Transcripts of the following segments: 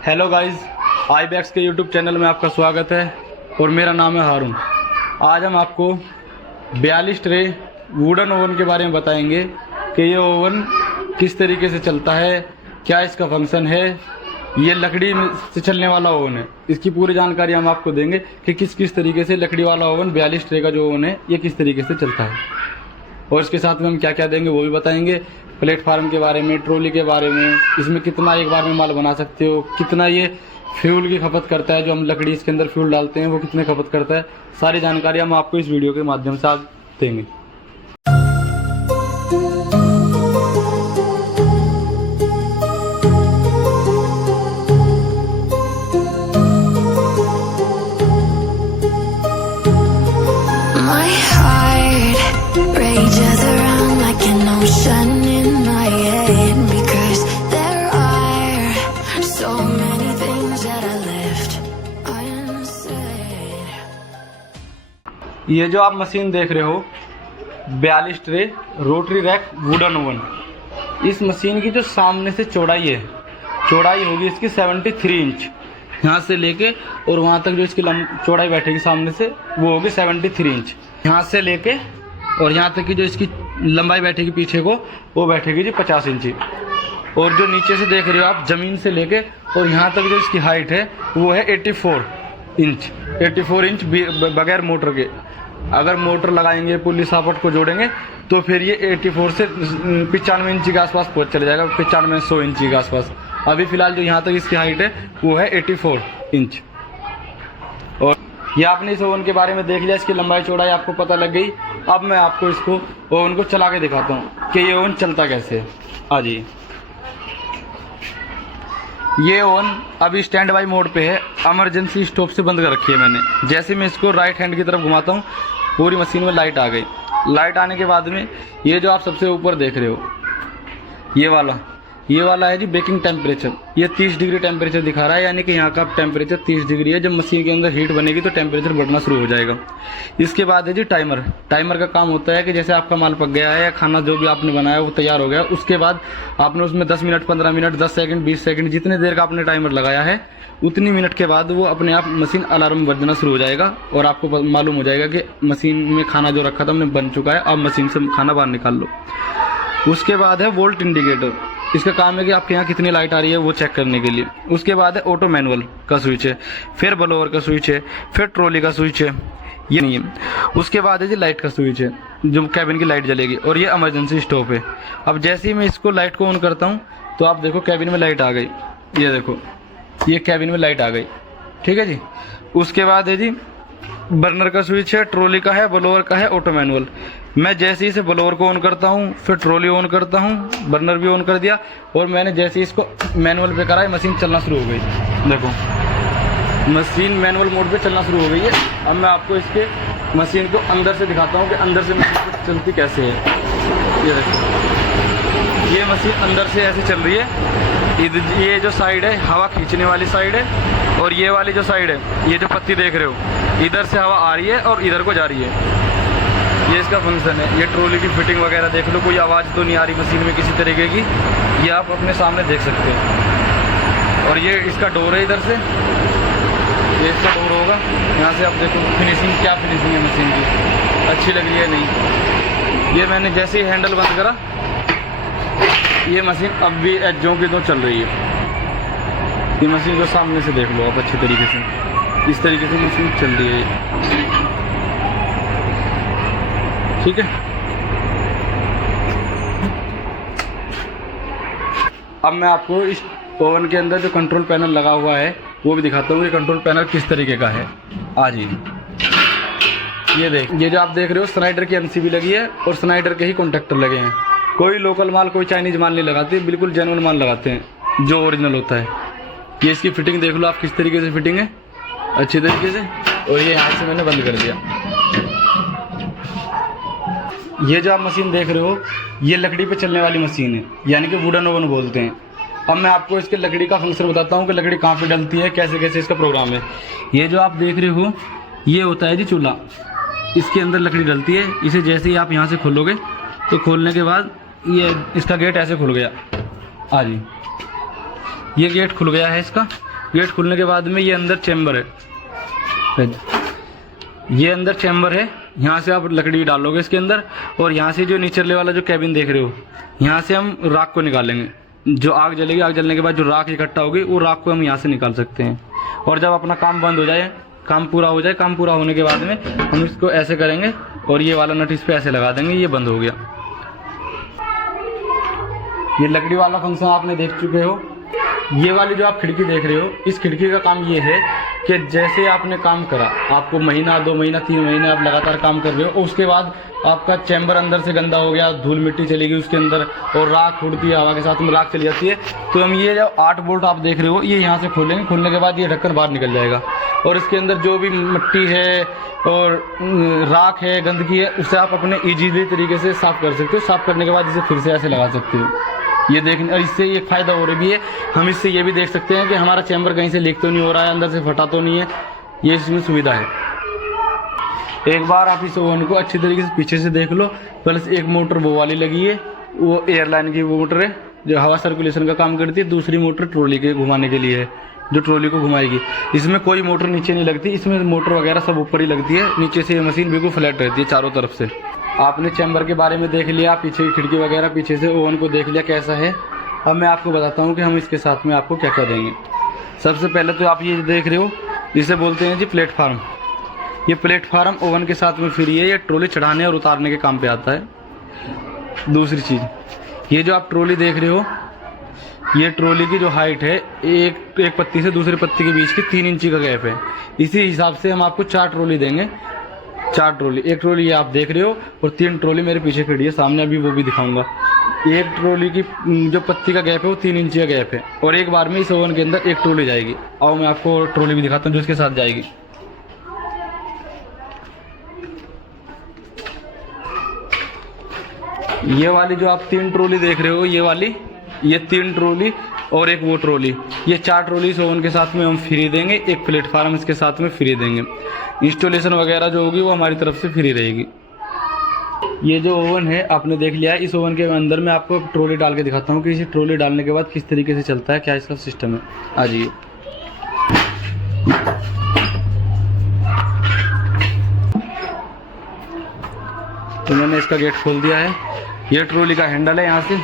Hello guys, ibex के YouTube channel में आपका स्वागत है और मेरा नाम है हारून। आज हम आपको 42 ट्रे वुडन ओवन के बारे में बताएंगे कि ये ओवन किस तरीके से चलता है, क्या इसका फंक्शन है। ये लकड़ी से चलने वाला ओवन है। इसकी पूरी जानकारी हम आपको देंगे कि किस किस तरीके से लकड़ी वाला ओवन 42 ट्रे का जो ओवन है ये किस तरीके से चलता है, और इसके साथ में हम क्या क्या देंगे वो भी बताएंगे। प्लेटफार्म के बारे में, ट्रॉली के बारे में, इसमें कितना एक बार में माल बना सकते हो, कितना ये फ्यूल की खपत करता है, जो हम लकड़ी इसके अंदर फ्यूल डालते हैं वो कितने खपत करता है, सारी जानकारी हम आपको इस वीडियो के माध्यम से आज देंगे। My heart rages around like an ocean in my head, because there are so many things that I left unsaid. ये जो आप मशीन देख रहे हो 42 tray rotary rack wooden oven, इस मशीन की जो सामने से चौड़ाई है, चौड़ाई होगी इसकी 73 इंच। यहाँ से लेके और वहाँ तक जो इसकी चौड़ाई बैठेगी सामने से वो होगी 73 इंच। यहाँ से लेके और यहाँ तक की जो इसकी लंबाई बैठेगी पीछे को वो बैठेगी जी 50 इंची। और जो नीचे से देख रहे हो आप, ज़मीन से लेके और यहाँ तक जो इसकी हाइट है वो है 84 इंच। 84 इंच बगैर मोटर के। अगर मोटर लगाएंगे, पुली सापट को जोड़ेंगे तो फिर ये 84 से 95 इंची के आसपास पहुँच चले जाएगा, 95-100 इंची के आसपास। अभी फ़िलहाल जो यहाँ तक इसकी हाइट है वो है 84 इंच। और ये आपने इस ओवन के बारे में देख लिया, इसकी लंबाई चौड़ाई आपको पता लग गई। अब मैं आपको इसको ओवन को चला के दिखाता हूँ कि ये ओवन चलता कैसे है। आ जाइए। ये ओवन अभी स्टैंड बाई मोड पे है, इमरजेंसी स्टॉप से बंद कर रखी है मैंने। जैसे मैं इसको राइट हैंड की तरफ घुमाता हूँ पूरी मशीन में लाइट आ गई। लाइट आने के बाद में ये जो आप सबसे ऊपर देख रहे हो ये वाला है जी बेकिंग टेम्परेचर। ये 30 डिग्री टेम्परेचर दिखा रहा है, यानी कि यहाँ का टेम्परेचर 30 डिग्री है। जब मशीन के अंदर हीट बनेगी तो टेम्परेचर बढ़ना शुरू हो जाएगा। इसके बाद है जी टाइमर। टाइमर का काम होता है कि जैसे आपका माल पक गया है या खाना जो भी आपने बनाया वो तैयार हो गया, उसके बाद आपने उसमें 10 मिनट, 15 मिनट, 10 सेकंड, 20 सेकंड, जितने देर का आपने टाइमर लगाया है उतनी मिनट के बाद वो अपने आप मशीन अलार्म बजना शुरू हो जाएगा और आपको मालूम हो जाएगा कि मशीन में खाना जो रखा था हमने बन चुका है, अब मशीन से खाना बाहर निकाल लो। उसके बाद है वोल्ट इंडिकेटर। इसका काम है कि आपके यहाँ कितनी लाइट आ रही है वो चेक करने के लिए। उसके बाद है ऑटो मैनुअल का स्विच है, फिर ब्लोअर का स्विच है, फिर ट्रॉली का स्विच है, ये नहीं है। उसके बाद है जी लाइट का स्विच है, जो कैबिन की लाइट जलेगी, और ये इमरजेंसी स्टॉप है। अब जैसे ही मैं इसको लाइट को ऑन करता हूँ तो आप देखो कैबिन में लाइट आ गई। ये देखो, ये कैबिन में लाइट आ गई, ठीक है जी। उसके बाद है जी बर्नर का स्विच है, ट्रॉली का है, ब्लोअर का है, ऑटो मैनुअल। मैं जैसे ही इसे ब्लोअर को ऑन करता हूँ, फिर ट्रॉली ऑन करता हूँ, बर्नर भी ऑन कर दिया, और मैंने जैसे ही इसको मैनुअल पे करा है मशीन चलना शुरू हो गई। देखो मशीन मैनुअल मोड पे चलना शुरू हो गई है। अब मैं आपको इसके मशीन को अंदर से दिखाता हूँ कि अंदर से मशीन चलती कैसे है। ये देखो, ये मशीन अंदर से ऐसे चल रही है। ये जो साइड है हवा खींचने वाली साइड है, और ये वाली जो साइड है, ये जो पत्ती देख रहे हो, इधर से हवा आ रही है और इधर को जा रही है। ये इसका फंक्शन है। ये ट्रॉली की फिटिंग वगैरह देख लो, कोई आवाज़ तो नहीं आ रही मशीन में किसी तरीके की, ये आप अपने सामने देख सकते हैं। और ये इसका डोर है, इधर से ये इसका डोर होगा। यहाँ से आप देखो फिनिशिंग, क्या फिनिशिंग है मशीन की, अच्छी लग रही है नहीं। ये मैंने जैसे ही हैंडल बंद करा, ये मशीन अब भी एज्जों की तो चल रही है। ये मशीन को सामने से देख लो आप अच्छे तरीके से, इस तरीके से मशीन चल रही है, ठीक है। अब मैं आपको इस ओवन के अंदर जो कंट्रोल पैनल लगा हुआ है वो भी दिखाता हूँ कि कंट्रोल पैनल किस तरीके का है। आज ही ये जो आप देख रहे हो स्नाइडर की एमसीबी लगी है और स्नाइडर के ही कॉन्टैक्टर लगे हैं। कोई लोकल माल, कोई चाइनीज माल नहीं लगाते, बिल्कुल जेन्युइन माल लगाते हैं जो ओरिजिनल होता है। ये इसकी फिटिंग देख लो आप किस तरीके से फिटिंग है, अच्छी तरीके से। और ये यहाँ से मैंने बंद कर दिया। ये जो आप मशीन देख रहे हो ये लकड़ी पे चलने वाली मशीन है, यानी कि वुडन ओवन बोलते हैं। अब मैं आपको इसके लकड़ी का फंक्शन बताता हूँ कि लकड़ी कहाँ पे डलती है, कैसे कैसे इसका प्रोग्राम है। ये जो आप देख रहे हो ये होता है जी चूल्हा, इसके अंदर लकड़ी डलती है। इसे जैसे ही आप यहाँ से खोलोगे तो खोलने के बाद ये इसका गेट ऐसे खुल गया। हाँ जी, ये गेट खुल गया है इसका। गेट खुलने के बाद में ये अंदर चैम्बर है, ये अंदर चैम्बर है। यहाँ से आप लकड़ी डालोगे इसके अंदर, और यहाँ से जो नीचले वाला जो कैबिन देख रहे हो, यहाँ से हम राख को निकालेंगे। जो आग जलेगी, आग जलने के बाद जो राख इकट्ठा होगी, वो राख को हम यहाँ से निकाल सकते हैं। और जब अपना काम बंद हो जाए, काम पूरा हो जाए, काम पूरा होने के बाद में हम इसको ऐसे करेंगे और ये वाला नट इस पे ऐसे लगा देंगे, ये बंद हो गया। ये लकड़ी वाला फंक्शन आपने देख चुके हो। ये वाली जो आप खिड़की देख रहे हो, इस खिड़की का काम ये है कि जैसे आपने काम करा, आपको महीना, 2 महीना, 3 महीने आप लगातार काम कर रहे हो, उसके बाद आपका चैम्बर अंदर से गंदा हो गया, धूल मिट्टी चलेगी उसके अंदर और राख उड़ती है, हवा के साथ में राख चली जाती है, तो हम ये जो 8 बोल्ट आप देख रहे हो, ये यहाँ से खोलेंगे। खोलने के बाद ये ढक्कन बाहर निकल जाएगा और इसके अंदर जो भी मिट्टी है और राख है, गंदगी है, उसे आप अपने ईजीली तरीके से साफ़ कर सकते हो। साफ़ करने के बाद इसे फिर से ऐसे लगा सकते हो। ये देखने, और इससे ये फ़ायदा हो रहा भी है, हम इससे ये भी देख सकते हैं कि हमारा चैम्बर कहीं से लीक तो नहीं हो रहा है, अंदर से फटा तो नहीं है। ये इसमें सुविधा है। एक बार आप इस ओवन को अच्छी तरीके से पीछे से देख लो। प्लस एक मोटर वो वाली लगी है, वो एयरलाइन की वो मोटर है जो हवा सर्कुलेशन का काम करती है। दूसरी मोटर ट्रॉली के घुमाने के लिए है, जो ट्रॉली को घुमाएगी। इसमें कोई मोटर नीचे नहीं लगती, इसमें मोटर वगैरह सब ऊपर ही लगती है। नीचे से ये मशीन बिल्कुल फ्लैट रहती है चारों तरफ से। आपने चैम्बर के बारे में देख लिया, पीछे की खिड़की वगैरह, पीछे से ओवन को देख लिया कैसा है। अब मैं आपको बताता हूँ कि हम इसके साथ में आपको क्या क्या देंगे। सबसे पहले तो आप ये देख रहे हो, इसे बोलते हैं जी प्लेटफार्म। ये प्लेटफार्म ओवन के साथ में फ्री है, ये ट्रॉली चढ़ाने और उतारने के काम पे आता है। दूसरी चीज़, ये जो आप ट्रॉली देख रहे हो, ये ट्रॉली की जो हाइट है, एक पत्ती से दूसरी पत्ती के बीच की 3 इंची का गैप है। इसी हिसाब से हम आपको 4 ट्रॉली देंगे। 4 ट्रॉली, एक ट्रॉली ये आप देख रहे हो और 3 ट्रॉली मेरे पीछे खड़ी है सामने, अभी वो भी दिखाऊंगा। एक ट्रॉली की जो पत्ती का गैप है वो 3 इंची का गैप है, और एक बार में इस ओवन के अंदर एक ट्रॉली जाएगी। और मैं आपको ट्रॉली भी दिखाता हूँ जो इसके साथ जाएगी। ये वाली जो आप 3 ट्रॉली देख रहे हो, ये वाली, ये 3 ट्रॉली और एक वो ट्रॉली, ये 4 ट्रॉली इस ओवन के साथ में हम फ्री देंगे। एक प्लेटफार्म इसके साथ में फ्री देंगे। इंस्टॉलेशन वगैरह जो होगी वो हमारी तरफ से फ्री रहेगी। ये जो ओवन है आपने देख लिया है। इस ओवन के अंदर मैं आपको ट्रॉली डाल के दिखाता हूँ कि इसे ट्रॉली डालने के बाद किस तरीके से चलता है, क्या इसका सिस्टम है। आ जाइए। तो मैंने इसका गेट खोल दिया है। ये ट्रॉली का हैंडल है, यहाँ से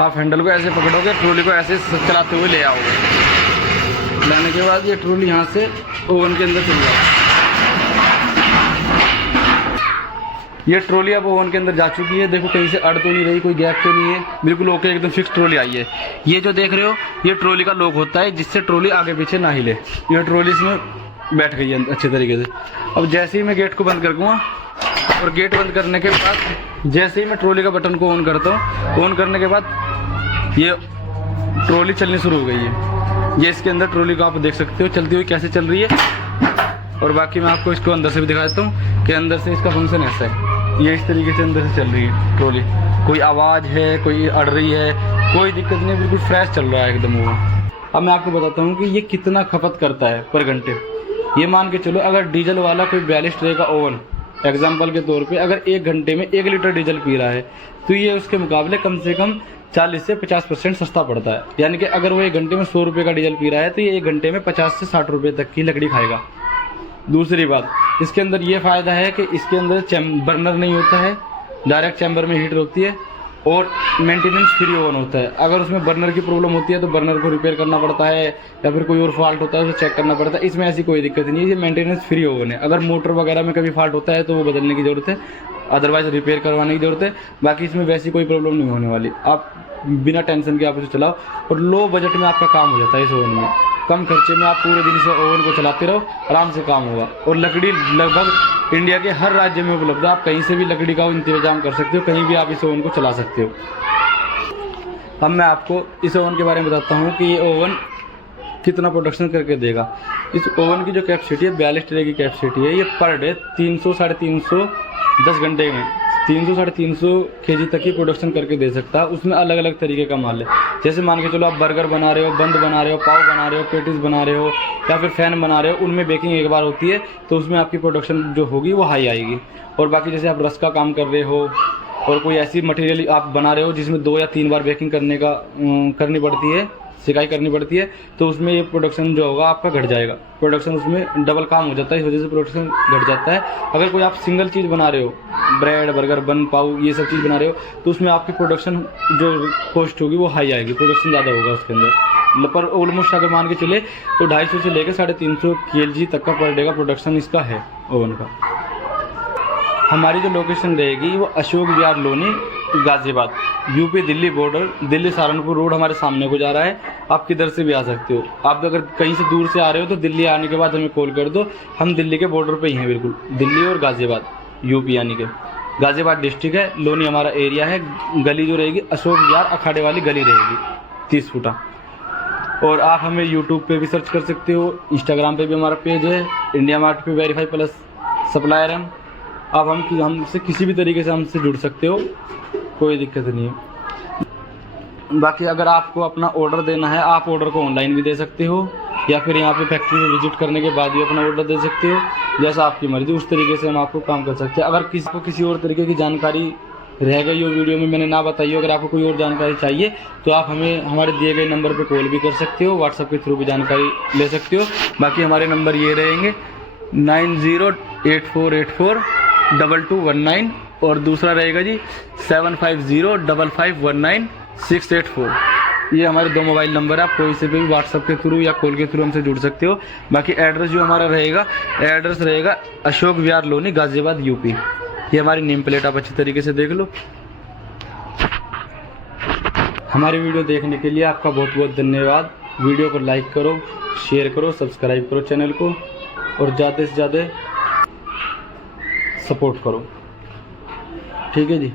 आप हैंडल को ऐसे पकड़ोगे, ट्रॉली को ऐसे चलाते हुए ले आओगे। लाने के बाद ये ट्रॉली यहाँ से ओवन के अंदर चल जाएगी। ये ट्रॉली अब ओवन के अंदर जा चुकी है। देखो कहीं से अड़ तो नहीं रही, कोई गैप तो नहीं है, बिल्कुल ओके, एकदम फिक्स ट्रॉली आई है। ये जो देख रहे हो, ये ट्रॉली का लॉक होता है जिससे ट्रॉली आगे पीछे ना हिले। ये ट्रॉली इसमें बैठ गई है अच्छे तरीके से। अब जैसे ही मैं गेट को बंद कर दूँगा, और गेट बंद करने के बाद जैसे ही मैं ट्रॉली का बटन को ऑन करता हूँ, ऑन करने के बाद ये ट्रॉली चलनी शुरू हो गई है। ये इसके अंदर ट्रॉली को आप देख सकते हो चलती हुई कैसे चल रही है। और बाकी मैं आपको इसको अंदर से भी दिखा देता हूँ कि अंदर से इसका फंक्शन ऐसा है। ये इस तरीके से अंदर से चल रही है ट्रॉली। कोई आवाज़ है, कोई अड़ रही है, कोई दिक्कत नहीं, बिल्कुल फ्रेश चल रहा है एकदम वो। अब मैं आपको बताता हूँ कि ये कितना खपत करता है पर घंटे। ये मान के चलो, अगर डीजल वाला कोई 42 ट्रे का ओवन एग्जाम्पल के तौर पे अगर 1 घंटे में 1 लीटर डीजल पी रहा है, तो ये उसके मुकाबले कम से कम 40 से 50% सस्ता पड़ता है। यानी कि अगर वो 1 घंटे में 100 रुपये का डीजल पी रहा है, तो ये 1 घंटे में 50 से 60 रुपये तक की लकड़ी खाएगा। दूसरी बात, इसके अंदर ये फ़ायदा है कि इसके अंदर बर्नर नहीं होता है, डायरेक्ट चैम्बर में हीट होती है, और मेंटेनेंस फ्री ओवन होता है। अगर उसमें बर्नर की प्रॉब्लम होती है तो बर्नर को रिपेयर करना पड़ता है, या फिर कोई और फॉल्ट होता है उसे चेक करना पड़ता है। इसमें ऐसी कोई दिक्कत नहीं है, ये मेंटेनेंस फ्री ओवन है। अगर मोटर वगैरह में कभी फॉल्ट होता है तो वो बदलने की ज़रूरत है, अदरवाइज रिपेयर करवाने की ज़रूरत है। बाकी इसमें वैसी कोई प्रॉब्लम नहीं होने वाली। आप बिना टेंशन के आप इसे चलाओ, और लो बजट में आपका काम हो जाता है इस ओवन में। कम खर्चे में आप पूरे दिन से ओवन को चलाते रहो, आराम से काम होगा। और लकड़ी लगभग इंडिया के हर राज्य में उपलब्ध है। आप कहीं से भी लकड़ी का इंतजाम कर सकते हो, कहीं भी आप इस ओवन को चला सकते हो। अब मैं आपको इस ओवन के बारे में बताता हूँ कि ये ओवन कितना प्रोडक्शन करके देगा। इस ओवन की जो कैपेसिटी है 42 ट्रे की कैपेसिटी है। ये पर डे 300 साढ़े 300 10 घंटे में 300 साढ़े 300 kg तक ही प्रोडक्शन करके दे सकता है। उसमें अलग अलग तरीके का माल है। जैसे मान के चलो आप बर्गर बना रहे हो, बंद बना रहे हो, पाव बना रहे हो, पेटीज बना रहे हो, या फिर फैन बना रहे हो, उनमें बेकिंग एक बार होती है तो उसमें आपकी प्रोडक्शन जो होगी वो हाई आएगी। और बाकी जैसे आप रस का काम कर रहे हो और कोई ऐसी मटेरियल आप बना रहे हो जिसमें 2 या 3 बार बेकिंग करनी पड़ती है, सिकाई करनी पड़ती है, तो उसमें ये प्रोडक्शन जो होगा आपका घट जाएगा। प्रोडक्शन उसमें डबल काम हो जाता है, इस वजह से प्रोडक्शन घट जाता है। अगर कोई आप सिंगल चीज़ बना रहे हो, ब्रेड, बर्गर, बन, पाव, ये सब चीज़ बना रहे हो, तो उसमें आपकी प्रोडक्शन जो कॉस्ट होगी वो हाई आएगी, प्रोडक्शन ज़्यादा होगा उसके अंदर। पर ऑलमोस्ट अगर मान के चले तो 250 से लेकर 350 kg तक का पर डे का प्रोडक्शन इसका है ओवन का। हमारी जो लोकेशन रहेगी वो Ashok Vihar Loni, Ghaziabad, UP Delhi border, Delhi Saharanpur road हमारे सामने को जा रहा है। आप किधर से भी आ सकते हो। आप अगर कहीं से दूर से आ रहे हो तो दिल्ली आने के बाद हमें कॉल कर दो, हम दिल्ली के बॉर्डर पे ही हैं बिल्कुल, दिल्ली और गाज़ियाबाद, यूपी यानी कि गाज़ियाबाद डिस्ट्रिक्ट है, लोनी हमारा एरिया है। गली जो रहेगी अशोक विहार अखाड़े वाली गली रहेगी 30 फुटा। और आप हमें यूट्यूब पे भी सर्च कर सकते हो, इंस्टाग्राम पे भी हमारा पेज है, इंडिया मार्ट पे वेरीफाई प्लस सप्लायर हैं। आप हमसे किसी भी तरीके से हमसे जुड़ सकते हो, कोई दिक्कत नहीं है। बाकी अगर आपको अपना ऑर्डर देना है, आप ऑर्डर को ऑनलाइन भी दे सकते हो या फिर यहाँ पे फैक्ट्री में विजिट करने के बाद भी अपना ऑर्डर दे सकते हो, जैसा आपकी मर्जी, उस तरीके से हम आपको काम कर सकते हैं। अगर किसी को किसी और तरीके की जानकारी रह गई हो वीडियो में मैंने ना बताई हो, अगर आपको कोई और जानकारी चाहिए तो आप हमें हमारे दिए गए नंबर पर कॉल भी कर सकते हो, व्हाट्सएप के थ्रू भी जानकारी ले सकते हो। बाकी हमारे नंबर ये रहेंगे 9084842219 और दूसरा रहेगा जी 7505519684। ये हमारे 2 मोबाइल नंबर है, आप कोई से भी व्हाट्सएप के थ्रू या कॉल के थ्रू हमसे जुड़ सकते हो। बाकी एड्रेस जो हमारा रहेगा, एड्रेस रहेगा अशोक विहार लोनी, गाज़ियाबाद, यूपी। ये हमारी नेम प्लेट आप अच्छी तरीके से देख लो। हमारी वीडियो देखने के लिए आपका बहुत बहुत धन्यवाद। वीडियो को लाइक करो, शेयर करो, सब्सक्राइब करो चैनल को और ज़्यादा से ज़्यादा सपोर्ट करो। ठीक है जी।